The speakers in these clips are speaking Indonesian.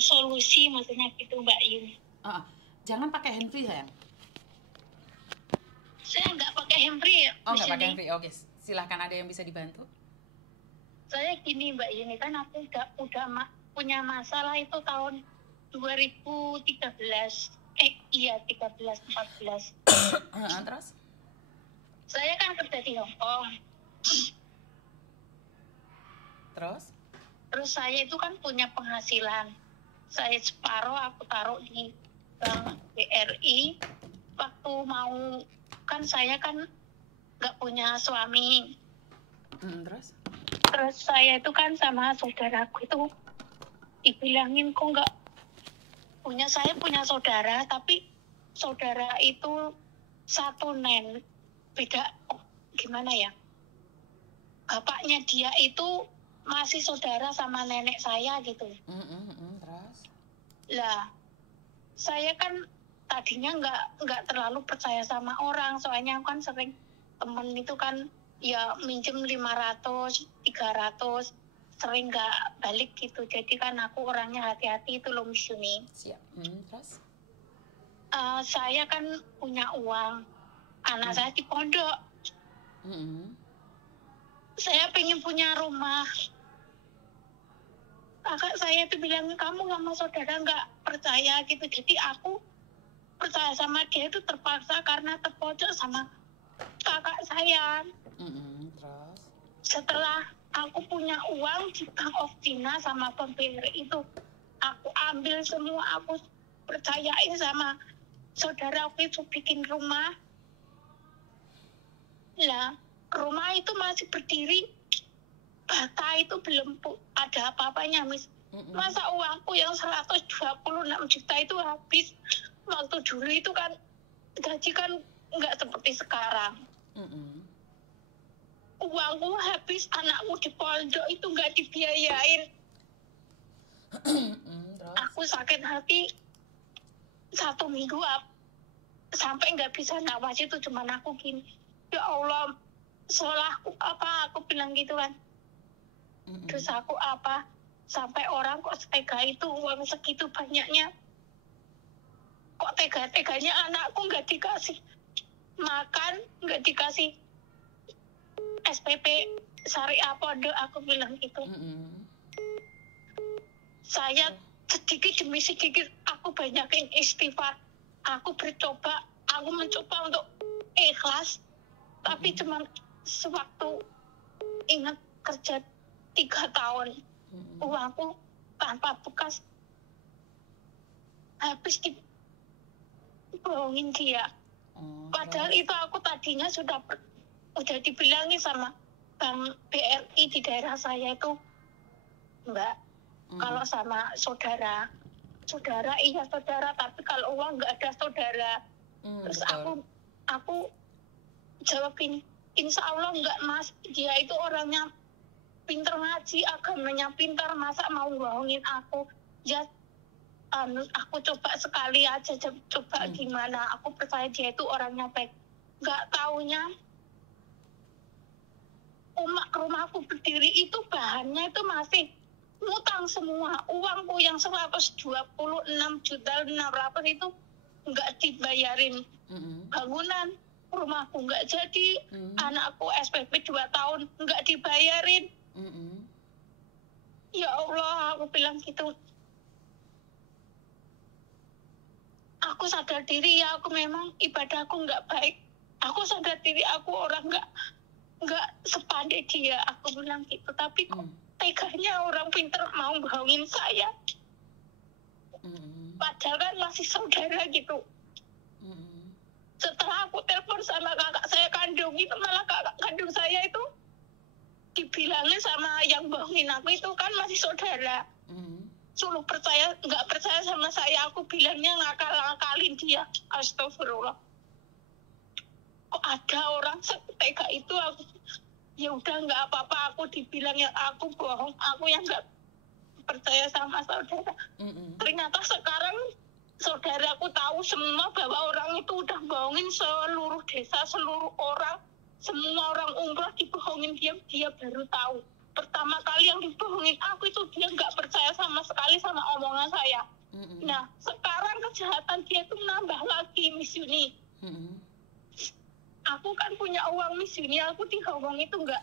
solusi, maksudnya gitu Mbak Yun. Jangan pakai handfree sayang. Saya nggak pakai handfree. Nggak pakai handfree. Oke, silahkan, ada yang bisa dibantu. Saya gini Mbak Yuni, kan aku udah punya masalah itu tahun 2013. 13-14. Terus? Saya kan kerja di Hong Kong. Terus saya itu kan punya penghasilan. Saya separuh aku taruh di Bank BRI. Waktu mau, kan saya kan nggak punya suami. Terus saya itu kan sama saudaraku itu dibilangin kok nggak punya, saya punya saudara, tapi saudara itu satu beda, gimana ya, bapaknya dia itu masih saudara sama nenek saya gitu. Terus? Lah, saya kan tadinya nggak terlalu percaya sama orang, soalnya kan sering temen itu kan ya minjem 500, 300, sering nggak balik gitu. Jadi kan aku orangnya hati-hati itu loh Miss Yuni. Siap. Terus? Saya kan punya uang, anak saya di pondok. Saya pengen punya rumah. Kakak saya tuh bilang, kamu sama saudara nggak percaya gitu. Jadi aku percaya sama dia itu terpaksa karena terpojok sama kakak saya. Terus? Setelah aku punya uang di Bank of China sama Bank BRI itu, aku ambil semua, aku percayain sama saudara aku itu bikin rumah. Lah, rumah itu masih berdiri, bata itu belum ada apa-apanya, Miss. Masa uangku yang 126 juta itu habis. Waktu dulu itu kan gaji kan nggak seperti sekarang. Uangku habis, anakku di pondok itu nggak dibiayain. Aku sakit hati 1 minggu sampai nggak bisa napas itu, cuman aku gini, ya Allah, salahku apa, aku bilang gitu kan. Terus aku apa, sampai orang kok setega itu, uang segitu banyaknya, kok tega-teganya anakku nggak dikasih makan, nggak dikasih SPP syariah pondok, aku bilang gitu. Saya sedikit demi sedikit aku banyakin istighfar, aku mencoba untuk ikhlas, tapi cuman sewaktu ingat kerja 3 tahun, uangku tanpa bekas habis dibohongin dia. Padahal itu aku tadinya udah dibilangin sama Bank BRI di daerah saya itu, Mbak, kalau sama saudara iya saudara, tapi kalau uang nggak ada saudara. Terus aku jawabin, insya Allah nggak Mas, dia itu orangnya pintar ngaji, agamanya pintar, masa mau bohongin aku. Ya aku coba sekali aja, coba gimana, aku percaya dia itu orangnya baik. Nggak taunya rumahku berdiri itu bahannya itu masih ngutang semua. Uangku yang 126.600.000 itu nggak dibayarin. Bangunan rumahku nggak jadi, anakku SPP 2 tahun nggak dibayarin. Ya Allah, aku bilang gitu. Aku sadar diri ya, aku memang ibadahku nggak baik. Aku sadar diri aku orang nggak sepandai dia, aku bilang gitu. Tapi kok teganya orang pinter mau bohongin saya. Padahal kan masih saudara gitu. Setelah aku telepon sama kakak saya kandung itu, malah kakak kandung saya itu dibilangin sama yang bohongin aku itu kan masih saudara. Suruh nggak percaya sama saya, aku bilangnya ngakal-ngakalin dia. Astagfirullah. Kok ada orang setega itu? Aku ya udah nggak apa-apa, aku dibilang yang aku bohong, aku yang nggak percaya sama saudara. Ternyata sekarang saudaraku tahu semua bahwa orang itu udah bohongin seluruh desa, seluruh orang, semua orang umroh dibohongin dia baru tahu. Pertama kali yang dibohongin aku itu dia nggak percaya sama sekali sama omongan sama saya. Nah, sekarang kejahatan dia itu nambah lagi, Miss Yuni. Aku kan punya uang, Miss Yuni. Aku di Hong Kong itu enggak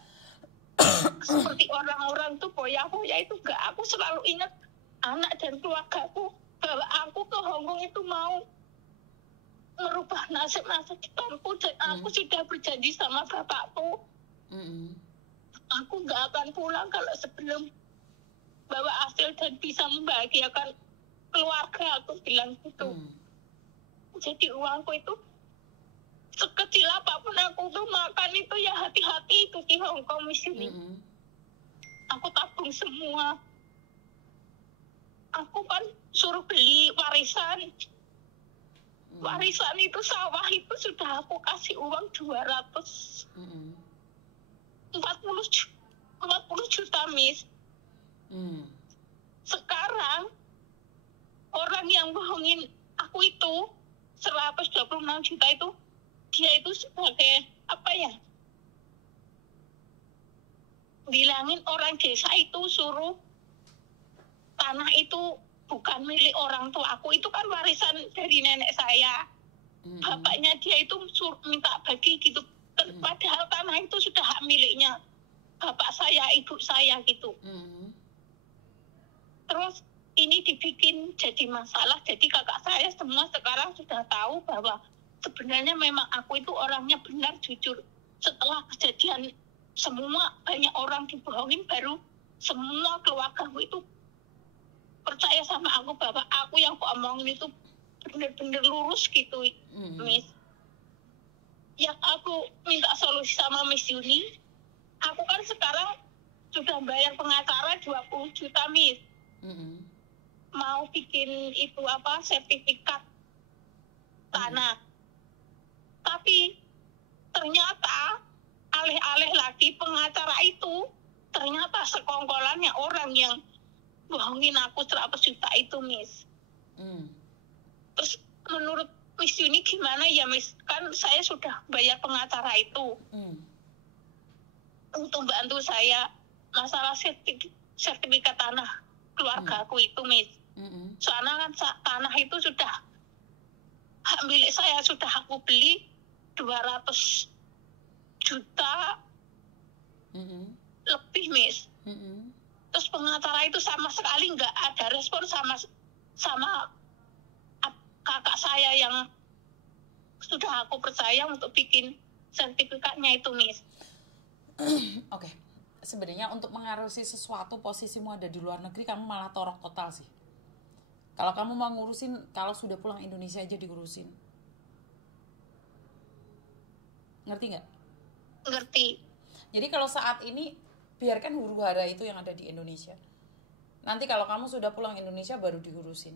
seperti orang-orang tuh boya-boya itu enggak. Aku selalu ingat anak dan keluargaku bahwa aku ke Hong Kong itu mau merubah nasib masa depanku, dan aku sudah berjanji sama bapakku. Aku nggak akan pulang kalau sebelum bawa hasil dan bisa membahagiakan keluarga, aku bilang gitu. Jadi uangku itu sekecil apapun aku tuh makan itu ya hati-hati itu di Hong Kong di sini. Aku tabung semua. Aku kan suruh beli warisan. Warisan itu sawah itu sudah aku kasih uang 40 juta, Miss. Sekarang orang yang bohongin aku itu 126 juta itu, dia itu sebagai apa ya, bilangin orang desa itu suruh tanah itu bukan milik orang tua aku, itu kan warisan dari nenek saya. Bapaknya dia itu minta bagi gitu, padahal tanah itu sudah hak miliknya bapak saya, ibu saya gitu. Terus ini dibikin jadi masalah, jadi kakak saya semua sekarang sudah tahu bahwa sebenarnya memang aku itu orangnya benar, jujur. Setelah kejadian semua banyak orang dibohongin, baru semua keluargaku itu percaya sama aku bahwa aku yang aku omongin itu benar-benar lurus gitu, Miss. Yang aku minta solusi sama Miss Yuni, aku kan sekarang sudah bayar pengacara 20 juta, Miss. Mau bikin itu apa, sertifikat tanah. Tapi ternyata alih-alih lagi pengacara itu ternyata sekongkolannya orang yang bohongin aku 100 juta itu, Miss. Terus menurut Miss Yuni gimana ya, Miss? Kan saya sudah bayar pengacara itu untuk bantu saya masalah sertifikat tanah keluargaku itu, Miss. Soalnya kan tanah itu sudah hak milik saya, sudah aku beli 200 juta lebih, Miss. Terus pengacara itu sama sekali nggak ada respon sama kakak saya yang sudah aku percaya untuk bikin sertifikatnya itu, Miss. Oke. Sebenarnya untuk mengurusi sesuatu, posisimu ada di luar negeri, kamu malah torok total sih. Kalau kamu mau ngurusin, kalau sudah pulang Indonesia aja diurusin. Ngerti nggak? Ngerti. Jadi kalau saat ini biarkan huru-hara itu yang ada di Indonesia. Nanti kalau kamu sudah pulang Indonesia baru diurusin.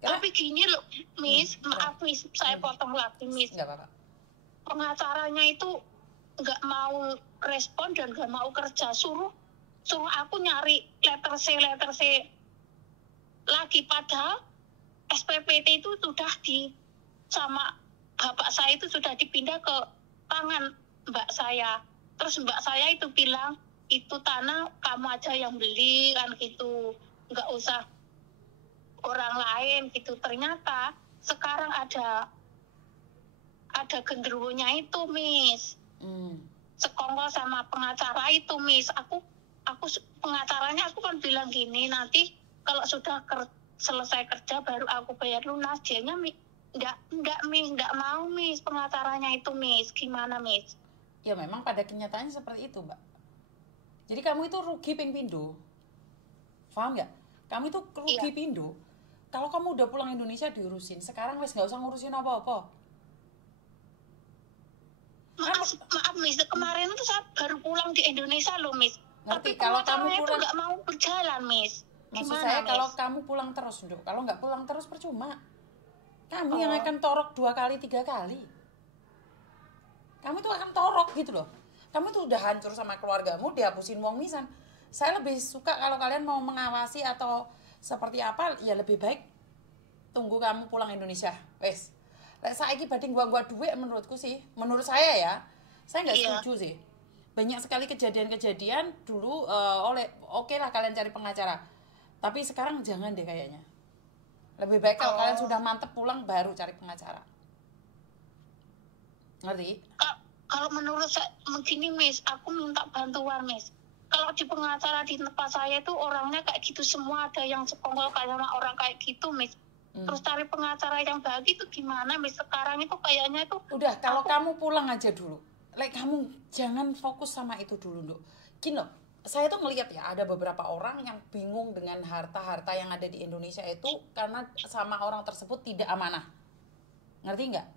Tapi gini loh, Miss, maaf Miss, saya potong lagi, Miss. Nggak apa-apa. Pengacaranya itu nggak mau respon dan nggak mau kerja, suruh aku nyari letter C lagi, padahal SPPT itu sudah sama bapak saya itu sudah dipindah ke tangan mbak saya. Terus mbak saya itu bilang, itu tanah kamu aja yang beli kan gitu, nggak usah orang lain gitu. Ternyata sekarang ada genderuwonya itu, Miss. Sekongkol sama pengacara itu, Miss. Aku pengacaranya aku kan bilang gini, nanti kalau sudah selesai kerja baru aku bayar lunas. Dianya enggak mau, Miss, pengacaranya itu, Miss. Gimana, Miss? Ya memang pada kenyataannya seperti itu, Mbak. Jadi kamu itu rugi ping pindo. Paham nggak? Kamu itu rugi pindo. Kalau kamu udah pulang Indonesia diurusin. Sekarang wes nggak usah ngurusin apa-apa. Maaf, Miss. Kemarin itu saya baru pulang di Indonesia loh, Miss. Ngerti, tapi kalau kamu pulang itu nggak mau berjalan, Miss. Maksud Gimana, saya Miss? kalau kamu pulang terus, Nduk. Kalau nggak pulang terus percuma. Kamu yang akan torok 2 kali, 3 kali. Kamu itu akan torok gitu loh. Kamu tuh udah hancur sama keluargamu, dihapusin wong misan. Saya lebih suka kalau kalian mau mengawasi atau seperti apa, ya lebih baik tunggu kamu pulang Indonesia. Wes. Saiki badhe gua duit menurutku sih. Menurut saya ya. Saya nggak setuju sih. Banyak sekali kejadian-kejadian dulu oke lah kalian cari pengacara. Tapi sekarang jangan deh kayaknya. Lebih baik kalau kalian sudah mantep pulang baru cari pengacara. Ngerti? Kalau menurut saya begini Miss, aku minta bantuan Miss. Kalau di pengacara di tempat saya itu orangnya kayak gitu semua, ada yang sekongkol kayak sama orang kayak gitu Miss. Terus cari pengacara yang baik itu gimana Miss? Sekarang itu kayaknya itu udah, kalau kamu pulang aja dulu. Kamu jangan fokus sama itu dulu, Nduk. Gini loh, saya tuh ngelihat ya ada beberapa orang yang bingung dengan harta-harta yang ada di Indonesia itu karena sama orang tersebut tidak amanah. Ngerti nggak?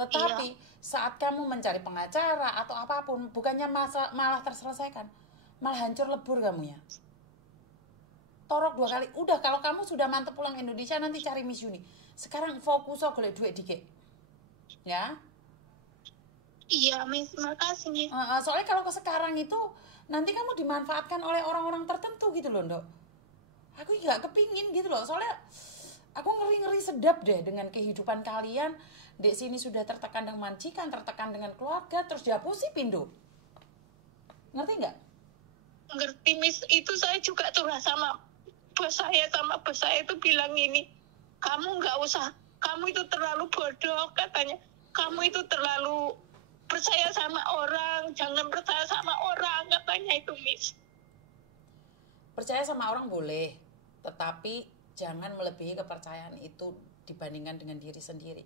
Tetapi saat kamu mencari pengacara atau apapun, bukannya malah terselesaikan, malah hancur lebur kamu ya. Torok 2 kali. Udah, kalau kamu sudah mantep pulang Indonesia, nanti cari Miss Yuni. Sekarang fokus aja golek duit dikit. Ya? Iya Miss, makasih Miss. Soalnya kalau ke sekarang itu nanti kamu dimanfaatkan oleh orang-orang tertentu gitu loh, Ndok. Aku nggak kepingin gitu loh. Soalnya aku ngeri-ngeri sedap deh dengan kehidupan kalian. Di sini sudah tertekan dengan majikan, tertekan dengan keluarga, terus dihapusi pindo. Ngerti nggak? Ngerti Miss, itu saya juga curhat sama bos saya itu bilang ini, kamu nggak usah, kamu itu terlalu bodoh katanya, kamu itu terlalu percaya sama orang, jangan percaya sama orang katanya itu Miss. Percaya sama orang boleh, tetapi jangan melebihi kepercayaan itu dibandingkan dengan diri sendiri.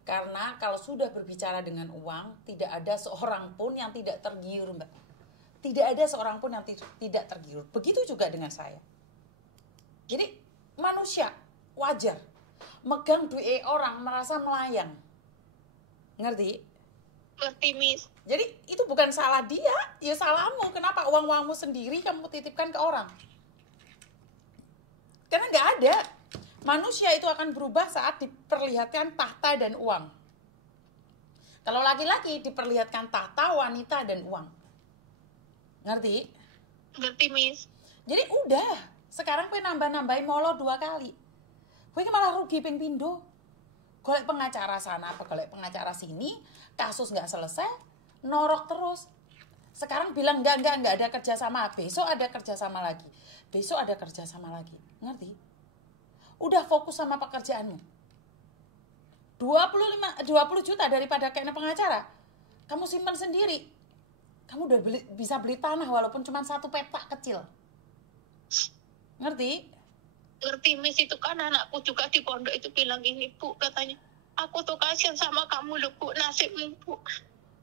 Karena kalau sudah berbicara dengan uang, tidak ada seorang pun yang tidak tergiur, Mbak. Tidak ada seorang pun yang tidak tergiur. Begitu juga dengan saya. Jadi manusia wajar megang duit orang merasa melayang. Ngerti? Ngerti Miss. Jadi itu bukan salah dia, ya salahmu. Kenapa uang-uangmu sendiri kamu titipkan ke orang? Karena nggak ada. Manusia itu akan berubah saat diperlihatkan tahta dan uang. Kalau laki-laki diperlihatkan tahta, wanita, dan uang. Ngerti? Ngerti Miss. Jadi udah, sekarang gue nambah-nambahin molo 2 kali. Gue malah rugi ping pindo. Golek pengacara sana, golek pengacara sini, kasus nggak selesai, norok terus. Sekarang bilang enggak ada kerjasama, besok ada kerjasama lagi. Besok ada kerjasama lagi. Ngerti? Udah fokus sama pekerjaanmu. 20 juta daripada kayaknya pengacara, kamu simpan sendiri. Kamu udah bisa beli tanah walaupun cuma 1 petak kecil. Ngerti? Ngerti Miss, itu kan anakku juga di pondok itu bilang gini, Bu, katanya, aku tuh kasihan sama kamu loh Bu, nasibmu Bu.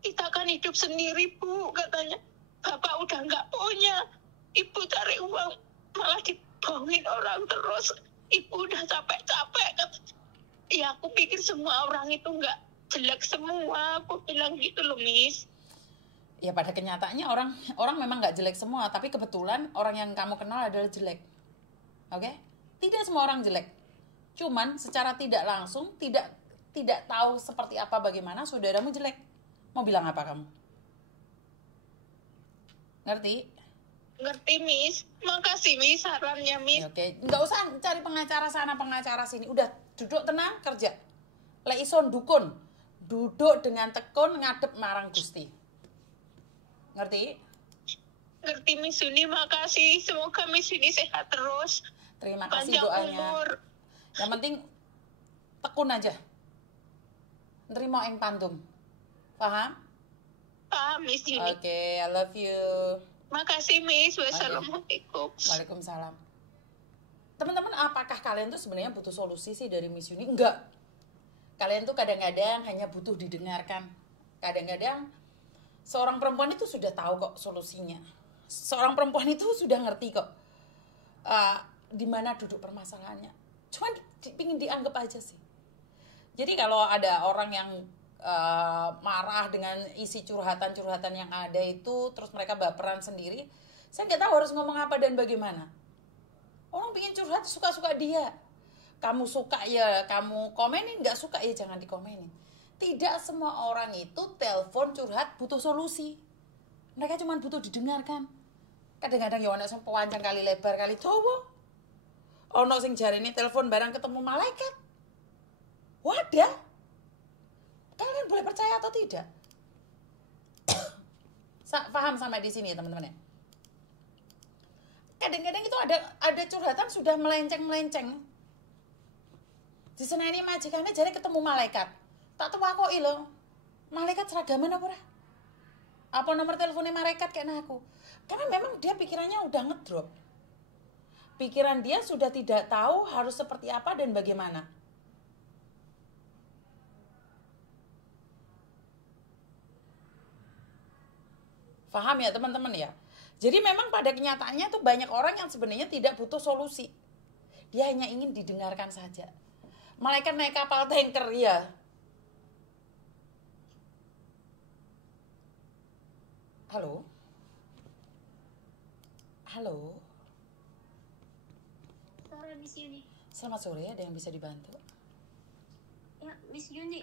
Kita kan hidup sendiri Bu, katanya. Bapak udah nggak punya. Ibu cari uang malah dibohongin orang terus. Ibu udah capek-capek katanya. Ya aku pikir semua orang itu nggak jelek semua, aku bilang gitu loh Miss. Ya pada kenyataannya orang memang nggak jelek semua, tapi kebetulan orang yang kamu kenal adalah jelek. Oke? Tidak semua orang jelek. Cuman secara tidak langsung tidak tahu seperti apa bagaimana saudaramu jelek. Mau bilang apa kamu? Ngerti? Ngerti Miss. Makasih Miss sarannya Miss. Oke, nggak usah cari pengacara sana, pengacara sini. Udah duduk tenang kerja. Lek ison dukun, duduk dengan tekun ngadep marang Gusti. Ngerti? Ngerti Miss Yuni, makasih. Semoga Miss Yuni sehat terus. Terima kasih panjang doanya. Umur. Yang penting tekun aja. Nerimo ing pantum. Paham? Paham Miss Yuni. Oke, I love you. Makasih Miss. Wassalamualaikum. Waalaikumsalam. Teman-teman, apakah kalian tuh sebenarnya butuh solusi sih dari Miss Yuni? Enggak. Kalian tuh kadang-kadang hanya butuh didengarkan. Kadang-kadang seorang perempuan itu sudah tahu kok solusinya. Seorang perempuan itu sudah ngerti kok di mana duduk permasalahannya. Cuma pingin dianggap aja sih. Jadi kalau ada orang yang marah dengan isi curhatan-curhatan yang ada itu, terus mereka baperan sendiri, saya nggak tahu harus ngomong apa dan bagaimana. Orang pingin curhat suka-suka dia. Kamu suka ya kamu komenin, nggak suka ya jangan dikomenin. Tidak semua orang itu telepon curhat butuh solusi. Mereka cuma butuh didengarkan. Kadang-kadang ya ono sing panjang kali lebar kali dawa. Ono sing jarene telepon barang ketemu malaikat. Wadah. Kalian boleh percaya atau tidak? Paham sampai di sini ya teman-teman ya? kadang-kadang itu ada curhatan sudah melenceng. Diseneni majikane jare ketemu malaikat. Tak takoki lho. Malaikat seragaman apa ora? Apa nomor teleponnya malaikat kayaknya aku? Karena memang dia pikirannya udah ngedrop. Pikiran dia sudah tidak tahu harus seperti apa dan bagaimana. Paham ya teman-teman ya? Jadi memang pada kenyataannya tuh banyak orang yang sebenarnya tidak butuh solusi. Dia hanya ingin didengarkan saja. Malaikat naik kapal tanker ya. Halo? Halo? Sore Miss Yuni. Selamat sore, ada yang bisa dibantu? Ya, Miss Yuni.